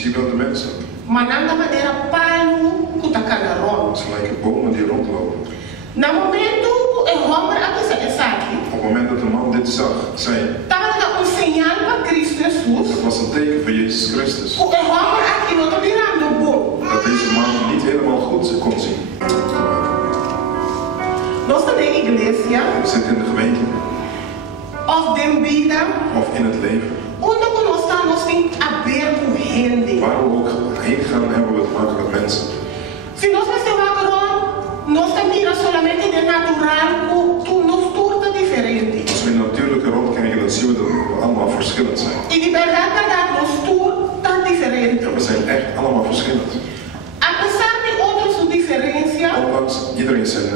zie wel de mensen. Maar na maneira palo kutakana ron. Ze lijken bomen die rondlopen. Na momento e homer aqui sa aqui. Op het moment dat de man dit zag, zei hij, Tava dando sinal para Cristo Jesus. dat was een teken van Jezus Christus. O e homer aqui não tá virando bom. Dat deze man niet helemaal goed kon zien. Nós também igreja. We zitten in de gemeente Of den vida. of in het leven. Onde nós estamos tem a ver com gente. Waar we ook heen gaan, hebben we te maken met mensen. Se nós pensamos nós também solamente de natural, tu nos turta diferente. Als we in de natuurlijke rondkijken, dan zien we dat we allemaal verschillend zijn. E de verdade, nos turta diferente. Ja, we zijn echt allemaal verschillend. Apesar de outras diferenças, Ondanks iedereen zijn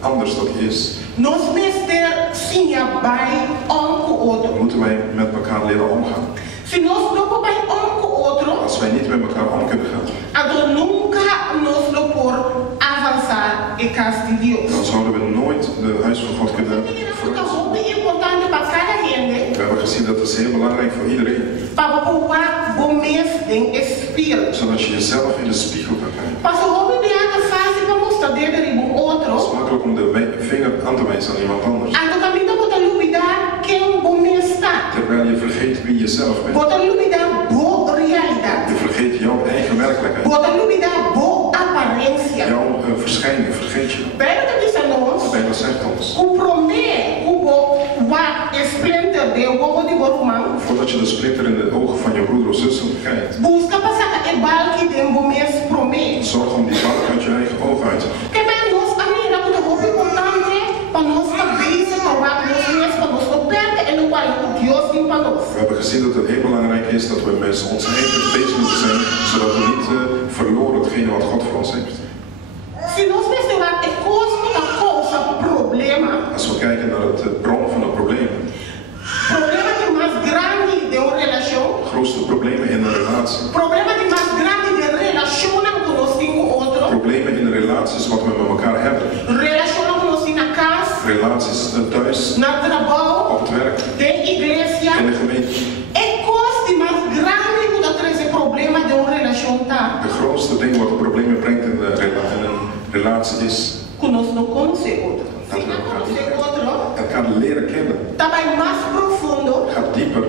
anders dat hij is, nós mister sim vai com o outro. moeten wij met elkaar leren omgaan. Se nós não vai com o outro, Als wij niet met elkaar om kunnen gaan, então nunca nós não por avançar em casa de Deus. dan zouden we nooit de huis van God kunnen É verlaten. muito importante para cada gente, We hebben gezien dat is heel belangrijk voor iedereen, para provar bom mês em espírito. zodat je jezelf in de spiegel kan kijken. Para o homem de ata fase para mostrar dele de bom Het is outro. makkelijk om de vinger aan te wijzen aan iemand anders, Então também não botar duvidar quem bom mês está. terwijl je vergeet wie je zelf bent. Botar duvidar boa realidade. Je vergeet jouw eigen werkelijkheid. Botar duvidar boa aparência. Jouw verschijning vergeet je. Bem, também se nós. De Bijbel zegt ons, O promê, o esplendor de o de Borumão, voordat je de splinter in de ogen van je broeder of zus kijkt, busca passar a balque de um mês promê. zorg om die balk uit je eigen ogen uit te halen. Que bem, nós a mim é muito importante para nós cabeça, para nós mês, para nós não perder e no qual o Deus tem para nós. We hebben gezien dat het heel belangrijk is dat we met ons eigen bezig moeten zijn, zodat we niet verloren hetgene wat God voor ons heeft. Se nós pensarmos é coisa, problema, Als we kijken naar het bron van het probleem, problema que mais grande de uma relação, grootste problemen in een relatie, problema que mais grande de relacionar conosco com o outro, problemen in de relaties wat we met elkaar hebben, relacionar conosco na casa, relaties thuis, na trabalho, op het werk, de igreja, in de gemeente. é coisa mais grande que trazer problema de uma relação tá. De grootste ding wat de problemen brengt in een relatie is Conosco não conhecer outro. dat Se we não conhecer outro, elkaar leren kennen. tá bem mais profundo Gaat dieper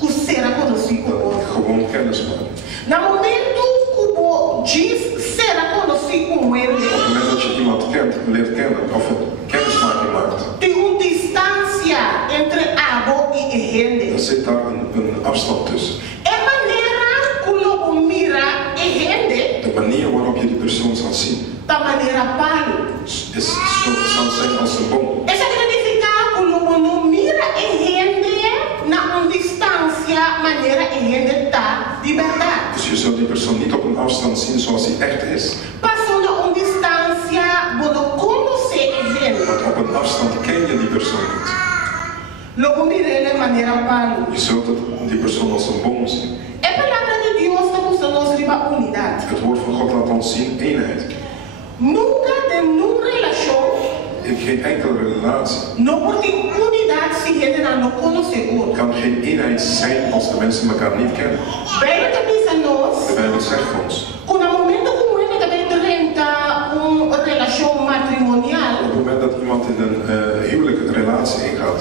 que ser conhecido dan outro. gewoon kennis maken. No momento que o diz ser conhecido como ele, Op het moment dat je iemand kent, leert kennen of een kennismaking maakt, tem distância entre água e gente. dan zit daar een afstand tussen. É maneira que o mira e gente, De manier waarop je die persoon zal zien, da maneira palo. zal zijn als een boom. Essa significa que o mira e gente na distância, maneira e gente tá de verdade. Dus je zult die persoon niet op een afstand zien zoals hij echt is. Passando distância, quando conhecer e gente. Want op een afstand ken je die persoon niet. Logo mirei de maneira palo. Je zult die persoon als een boom zien. É palavra de Deus que nos leva unidade. Het woord van God laat ons zien eenheid. Nunca de numa relação, In geen enkele relatie não porque unidade se gente não conhece outro. kan geen eenheid zijn als de mensen elkaar niet kennen. Bem, também se nós, De Bijbel zegt ons, quando no momento como ele também renta uma relação matrimonial, op het moment dat iemand in een huwelijke relatie ingaat,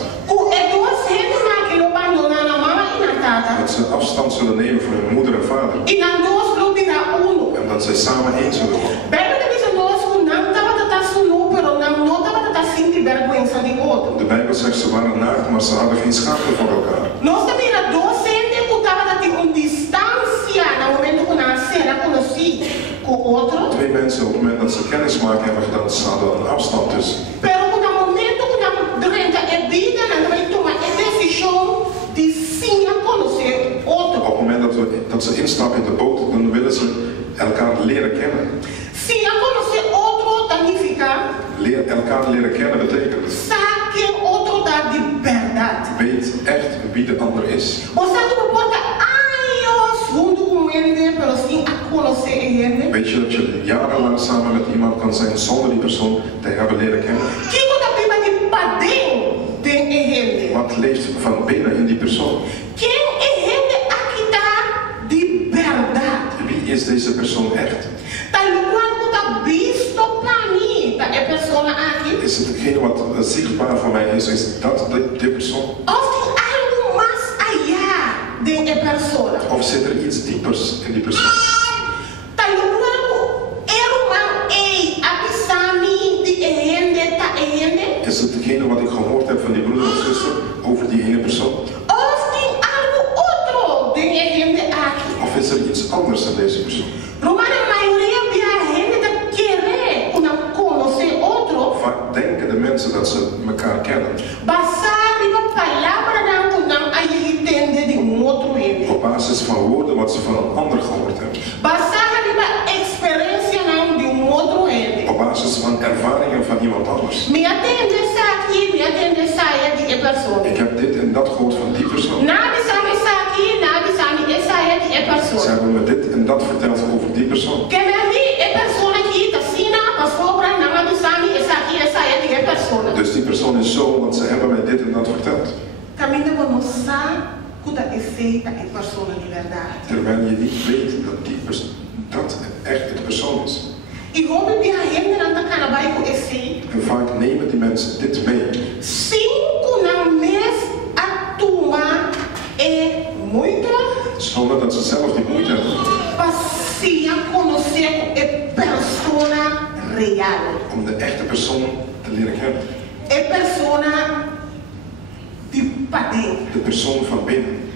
é duas gente que não abandonam a mama e na tata, dat ze afstand zullen nemen van hun moeder en vader. e na nós não virar uno. En dat zij samen één zullen worden. Bem, também se nós não estava tratando sunu, pero não estava tratando sentir vergonha de outro. De Bijbel zegt ze waren naakt, maar ze hadden geen schaamte voor elkaar. Nós também era docente que estava dando distância no momento que nasceram conhecido com o outro. Twee mensen op het moment dat ze kennismaking hebben gedaan, ze hadden een afstand tussen. Pero no momento que durante a vida, nós também toma a decisão de sim conhecer outro. Op het moment dat ze instappen in de boot, dan willen ze elkaar leren kennen. Sim conhecer outro significa Elkaar leren kennen betekent, sabe outro dá de verdade. weet echt wie de ander is. Você não importa anos junto com ele, pero sim a conhecer ele. Weet je dat je jarenlang samen met iemand kan zijn zonder die persoon te hebben leren kennen? Que quando a Bíblia de padrinho tem ele. Wat leeft van binnen in die persoon? Quem é ele aqui está de deze persoon echt? Is het degene wat zichtbaar voor mij is dat de persoon? Of zit er iets diepers in die persoon? Is het degene wat ik gehoord heb van die broeder of zuster over die ene persoon? Of is er iets anders in deze persoon? Vaak denken de mensen dat ze elkaar kennen. Op basis van woorden wat ze van een ander gehoord hebben. Op basis van ervaringen van iemand anders. Ik heb dit en dat gehoord van die persoon. Ze hebben me dit en dat verteld over die persoon. Dus die persoon is zo, want ze hebben mij dit en dat verteld. Terwijl je niet weet dat dat echt de persoon is. En vaak nemen die mensen dit mee. Zonder dat ze zelf die moeite hebben. Om de echte persoon te leren kennen. De persoon van binnen.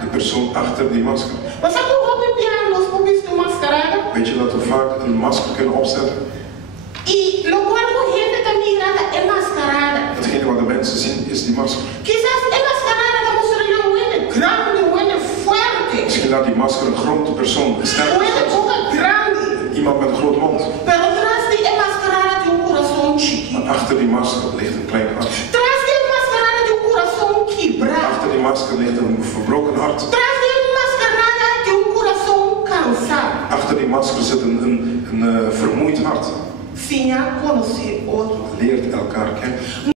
De persoon achter die masker. Weet je dat we vaak een masker kunnen opzetten? Hetgene wat de mensen zien is die masker. Misschien dat die masker een grote persoon is. Iemand met een groot mond. Maar achter die masker ligt een klein hart. Achter die masker ligt een verbroken hart. Achter die masker zit een vermoeid hart. Leert elkaar kennen.